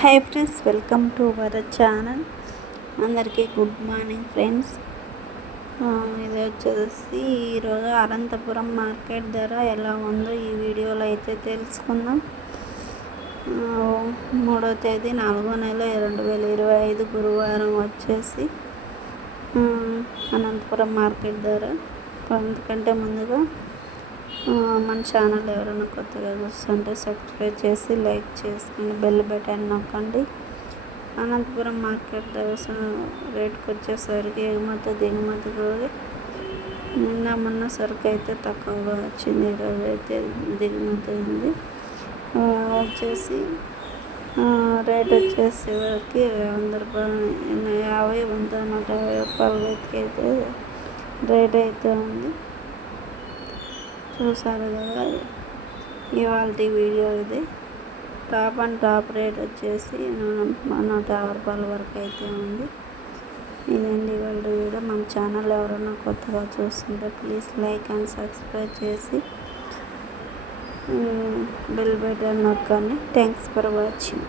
Hi friends welcome to our channel. అందరికీ good morning friends. ఇది వచ్చేసి ఈరోజు అనంతపురం మార్కెట్ ధర ఎలా ఉందో ఈ వీడియోలో అయితే తెలుసుకుందాం. మూడో తేదీ నాలుగో నెల రెండు వేల ఇరవై ఐదు గురువారం వచ్చేసి అనంతపురం మార్కెట్ ధర. అందుకంటే ముందుగా మన ఛానల్ ఎవరైనా కొత్తగా చూస్తుంటే సబ్స్క్రైబ్ చేసి లైక్ చేసుకొని బెల్ బటన్ నొక్కండి. అనంతపురం మార్కెట్ దోశ రేట్కి వచ్చేసరికి ఎగుమతి దిగుమతి కూడా నిన్న మొన్న సరుకు అయితే తక్కువగా వచ్చింది. ఈరోజు అయితే దిగుమతి ఉంది వచ్చేసి రేట్ రేట్ వరకు వంద రూపాయలు యాభై వంద నూట యాభై రూపాయల రేట్కి అయితే రేట్ అయితే ఉంది. చూసారు కదా? ఇవాళ వీడియో ఇది. టాప్ అండ్ టాప్ రేట్ వచ్చేసి మన నూట యాభై రూపాయల వరకు అయితే ఉంది. ఇదండి ఇవాళ వీడియో. మన ఛానల్ ఎవరైనా కొత్తగా చూస్తుంటే ప్లీజ్ లైక్ అండ్ సబ్స్క్రైబ్ చేసి బెల్ బటన్ నొక్కండి. Thanks for watching